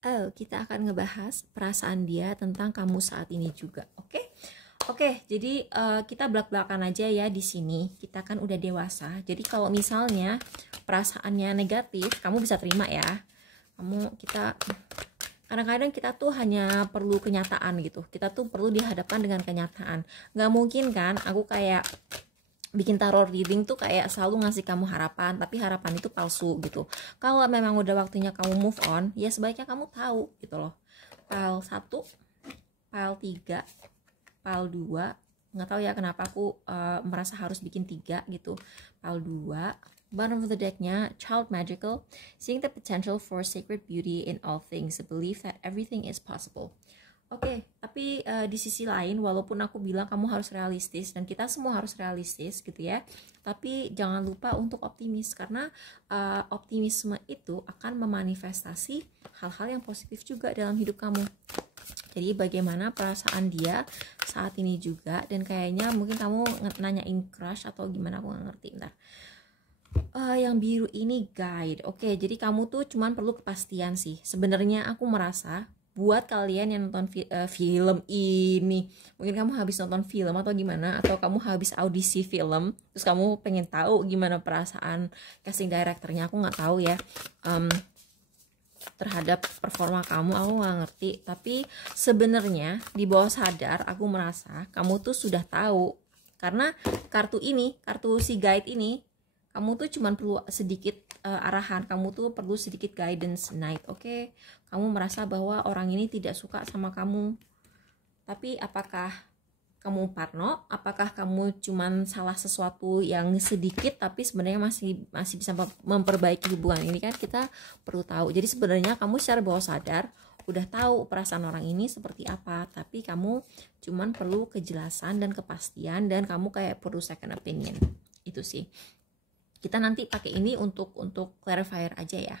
Oh, kita akan ngebahas perasaan dia tentang kamu saat ini juga, oke? Oke, jadi kita belak-belakan aja ya di sini. Kita kan udah dewasa. Jadi kalau misalnya perasaannya negatif, kamu bisa terima ya. Kita kadang-kadang kita tuh hanya perlu kenyataan gitu. Kita tuh perlu dihadapkan dengan kenyataan. Nggak mungkin kan aku kayak bikin tarot reading tuh kayak selalu ngasih kamu harapan, tapi harapan itu palsu gitu. Kalau memang udah waktunya kamu move on, ya sebaiknya kamu tahu gitu loh. Pile 1, pile 3, pile 2, nggak tahu ya kenapa aku merasa harus bikin 3 gitu. Pile 2, bottom of the decknya child magical, seeing the potential for sacred beauty in all things, a belief that everything is possible. Oke, tapi di sisi lain, walaupun aku bilang kamu harus realistis dan kita semua harus realistis gitu ya, tapi jangan lupa untuk optimis karena optimisme itu akan memanifestasi hal-hal yang positif juga dalam hidup kamu. Jadi bagaimana perasaan dia saat ini juga, dan kayaknya mungkin kamu nanyain crush atau gimana, aku nggak ngerti. Bentar. Yang biru ini guide. Oke, jadi kamu tuh cuman perlu kepastian sih. Sebenarnya aku merasa buat kalian yang nonton film ini, mungkin kamu habis nonton film atau gimana, atau kamu habis audisi film, terus kamu pengen tahu gimana perasaan casting directornya, aku nggak tahu ya terhadap performa kamu, aku nggak ngerti. Tapi sebenarnya di bawah sadar aku merasa kamu tuh sudah tahu, karena kartu si guide ini, kamu tuh cuman perlu sedikit arahan, kamu tuh perlu sedikit guidance night, oke? Kamu merasa bahwa orang ini tidak suka sama kamu, tapi apakah kamu parno? Apakah kamu cuman salah sesuatu yang sedikit, tapi sebenarnya masih bisa memperbaiki hubungan ini, kan kita perlu tahu. Jadi sebenarnya kamu secara bawah sadar udah tahu perasaan orang ini seperti apa, tapi kamu cuman perlu kejelasan dan kepastian, dan kamu kayak perlu second opinion. Itu sih. Kita nanti pakai ini untuk clarifier aja ya.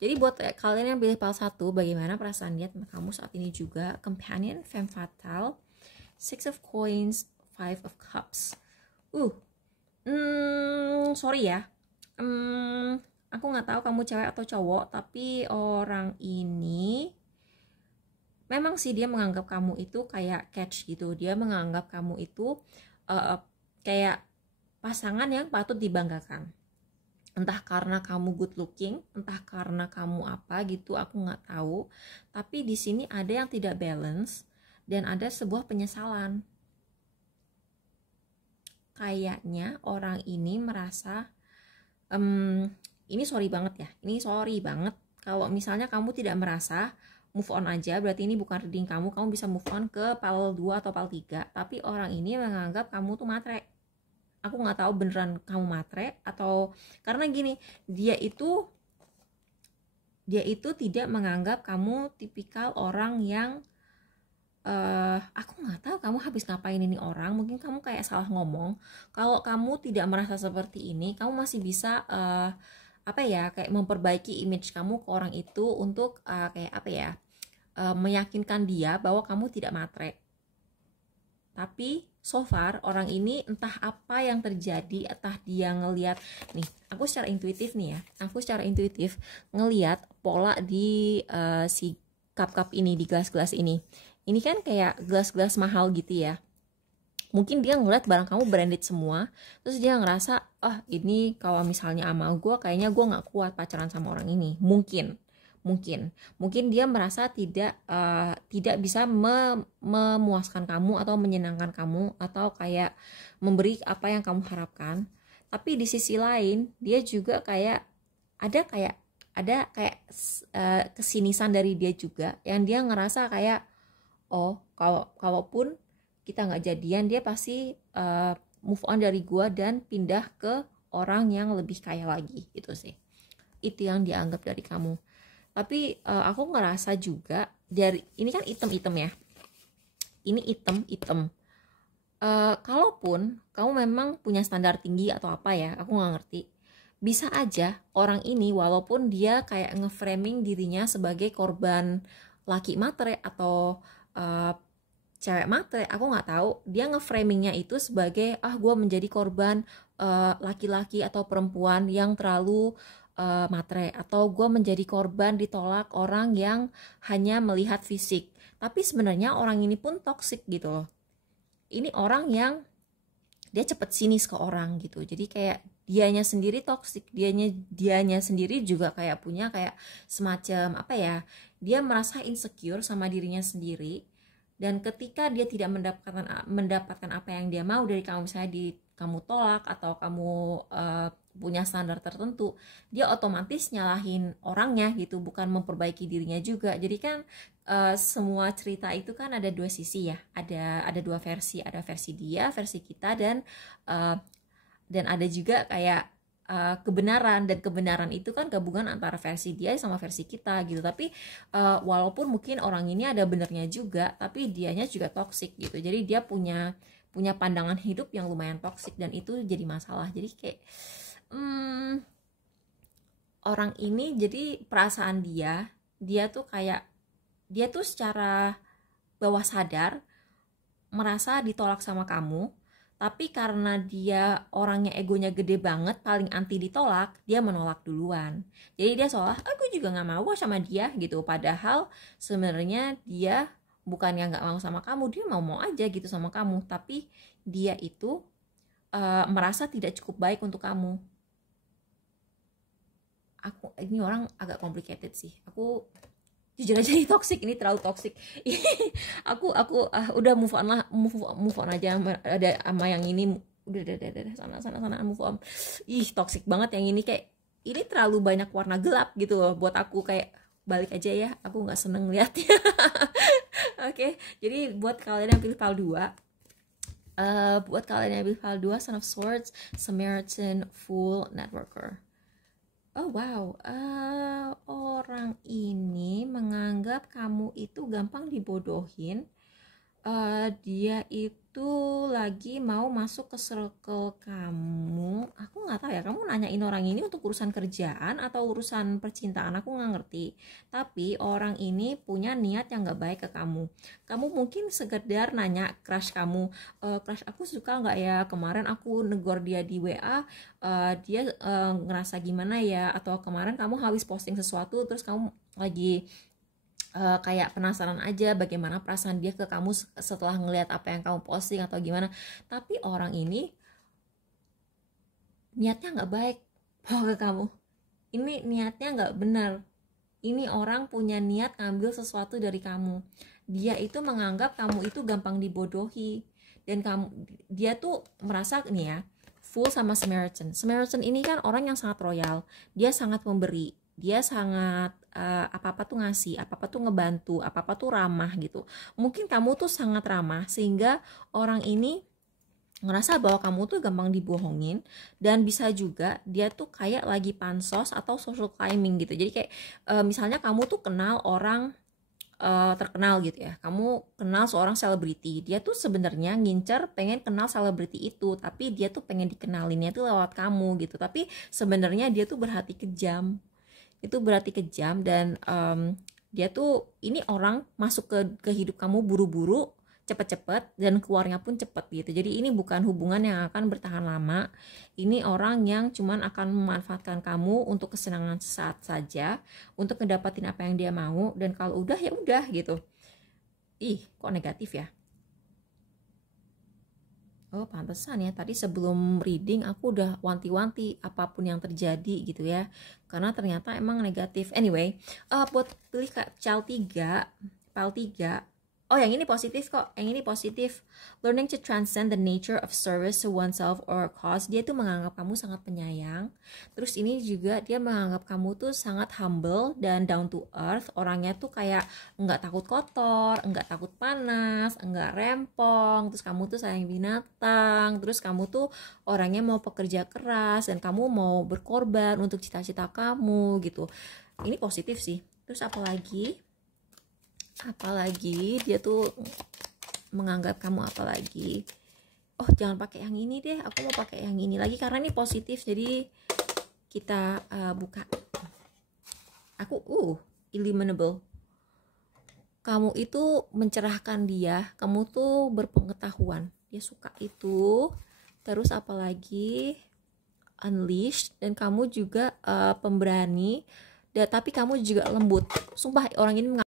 Jadi buat kalian yang pilih pile 1, bagaimana perasaan dia tentang kamu saat ini juga. Companion, femme fatale, 6 of coins, 5 of cups. Sorry ya. Aku nggak tahu kamu cewek atau cowok, tapi orang ini memang sih dia menganggap kamu itu kayak catch gitu. Dia menganggap kamu itu kayak pasangan yang patut dibanggakan. Entah karena kamu good looking, entah karena kamu apa gitu, aku nggak tahu. Tapi di sini ada yang tidak balance dan ada sebuah penyesalan. Kayaknya orang ini merasa, ini sorry banget ya, ini sorry banget. Kalau misalnya kamu tidak merasa move on aja, berarti ini bukan reading kamu bisa move on ke pile 2 atau pile 3. Tapi orang ini menganggap kamu tuh matre. Aku nggak tahu beneran kamu matre atau karena gini, dia itu tidak menganggap kamu tipikal orang yang aku nggak tahu kamu habis ngapain ini orang, mungkin kamu kayak salah ngomong. Kalau kamu tidak merasa seperti ini, kamu masih bisa kayak memperbaiki image kamu ke orang itu untuk meyakinkan dia bahwa kamu tidak matre. Tapi so far orang ini entah apa yang terjadi, entah dia ngelihat nih, aku secara intuitif ngelihat pola di si cup ini, di gelas-gelas ini kan kayak gelas-gelas mahal gitu ya. Mungkin dia ngeliat barang kamu branded semua, terus dia ngerasa ini kalau misalnya sama gue, kayaknya gue nggak kuat pacaran sama orang ini. Mungkin dia merasa tidak bisa memuaskan kamu atau menyenangkan kamu atau kayak memberi apa yang kamu harapkan. Tapi di sisi lain dia juga kayak ada kesinisan dari dia juga, yang dia ngerasa kayak kalaupun kita nggak jadian, dia pasti move on dari gua dan pindah ke orang yang lebih kaya lagi gitu sih. Itu yang dianggap dari kamu. Tapi aku ngerasa juga dari ini kan item ya, ini item. Kalaupun kamu memang punya standar tinggi atau apa ya, aku nggak ngerti, bisa aja orang ini walaupun dia kayak ngeframing dirinya sebagai korban laki matre atau cewek matre, aku nggak tahu, dia ngeframingnya itu sebagai gue menjadi korban laki-laki atau perempuan yang terlalu matre, atau gue menjadi korban ditolak orang yang hanya melihat fisik. Tapi sebenarnya orang ini pun toksik gitu loh. Ini orang yang dia cepet sinis ke orang gitu. Jadi kayak dianya sendiri toksik, dianya sendiri juga kayak punya kayak semacam apa ya, dia merasa insecure sama dirinya sendiri. Dan ketika dia tidak mendapatkan apa yang dia mau dari kamu, misalnya kamu tolak atau kamu punya standar tertentu, dia otomatis nyalahin orangnya gitu, bukan memperbaiki dirinya juga. Jadi kan semua cerita itu kan ada dua sisi ya, ada dua versi, ada versi dia, versi kita, dan ada juga kayak kebenaran, dan kebenaran itu kan gabungan antara versi dia sama versi kita gitu. Tapi walaupun mungkin orang ini ada benernya juga, tapi dianya juga toksik gitu. Jadi dia punya pandangan hidup yang lumayan toksik, dan itu jadi masalah. Jadi kayak orang ini, jadi perasaan dia tuh kayak, dia tuh secara bawah sadar merasa ditolak sama kamu, tapi karena dia orangnya egonya gede banget, paling anti ditolak, dia menolak duluan. Jadi dia seolah, aku juga gak mau sama dia gitu. Padahal sebenarnya dia bukan yang gak mau sama kamu, dia mau aja gitu sama kamu, tapi dia itu merasa tidak cukup baik untuk kamu. Ini orang agak complicated sih. Aku jujur aja ini toxic, ini terlalu toxic. aku udah move on aja sama yang ini. Udah sana move on. Toxic banget yang ini, kayak ini terlalu banyak warna gelap gitu loh buat aku. Kayak balik aja ya, aku nggak seneng liatnya. Oke, jadi buat kalian yang pilih file 2, Son of Swords, Samaritan, Fool, Networker. Oh wow, orang ini menganggap kamu itu gampang dibodohin. Dia itu lagi mau masuk ke circle kamu. Aku nggak tahu ya, kamu nanyain orang ini untuk urusan kerjaan atau urusan percintaan, aku nggak ngerti. Tapi orang ini punya niat yang nggak baik ke kamu. Kamu mungkin sekedar nanya crush kamu, crush aku suka nggak ya, kemarin aku negor dia di WA, dia ngerasa gimana ya, atau kemarin kamu habis posting sesuatu terus kamu lagi kayak penasaran aja bagaimana perasaan dia ke kamu setelah ngelihat apa yang kamu posting atau gimana. Tapi orang ini niatnya nggak baik ke kamu. Ini niatnya nggak benar. Ini orang punya niat ngambil sesuatu dari kamu. Dia itu menganggap kamu itu gampang dibodohi, dan dia tuh merasa nih ya, Fool sama Samaritan. Samaritan ini kan orang yang sangat royal. Dia sangat memberi. Dia sangat apa-apa tuh ngasih, apa-apa tuh ngebantu, apa-apa tuh ramah gitu. Mungkin kamu tuh sangat ramah sehingga orang ini ngerasa bahwa kamu tuh gampang dibohongin, dan bisa juga dia tuh kayak lagi pansos atau social climbing gitu. Jadi kayak misalnya kamu tuh kenal orang terkenal gitu ya, kamu kenal seorang selebriti, dia tuh sebenarnya ngincer pengen kenal selebriti itu, tapi dia tuh pengen dikenalinnya tuh lewat kamu gitu. Tapi sebenarnya dia tuh berhati kejam. Itu berarti kejam, dan dia tuh, ini orang masuk ke hidup kamu buru-buru, cepet-cepet, dan keluarnya pun cepet gitu. Jadi ini bukan hubungan yang akan bertahan lama. Ini orang yang cuman akan memanfaatkan kamu untuk kesenangan sesaat saja, untuk ngedapatin apa yang dia mau, dan kalau udah ya udah gitu. Kok negatif ya? Oh pantesan ya, tadi sebelum reading aku udah wanti-wanti apapun yang terjadi gitu ya, karena ternyata emang negatif. Anyway, buat pilih file 3, oh yang ini positif kok, yang ini positif. Learning to transcend the nature of service to oneself or cause. Dia tuh menganggap kamu sangat penyayang. Terus ini juga dia menganggap kamu tuh sangat humble dan down to earth. Orangnya tuh kayak nggak takut kotor, nggak takut panas, nggak rempong. Terus kamu tuh sayang binatang. Terus kamu tuh orangnya mau pekerja keras, dan kamu mau berkorban untuk cita-cita kamu gitu. Ini positif sih. Terus apalagi dia tuh menganggap kamu apalagi. Oh jangan pakai yang ini deh, aku mau pakai yang ini lagi karena ini positif. Jadi kita buka. Aku eliminable. Kamu itu mencerahkan dia, kamu tuh berpengetahuan, dia suka itu. Terus apalagi unleashed dan kamu juga pemberani, tapi kamu juga lembut. Sumpah orang ini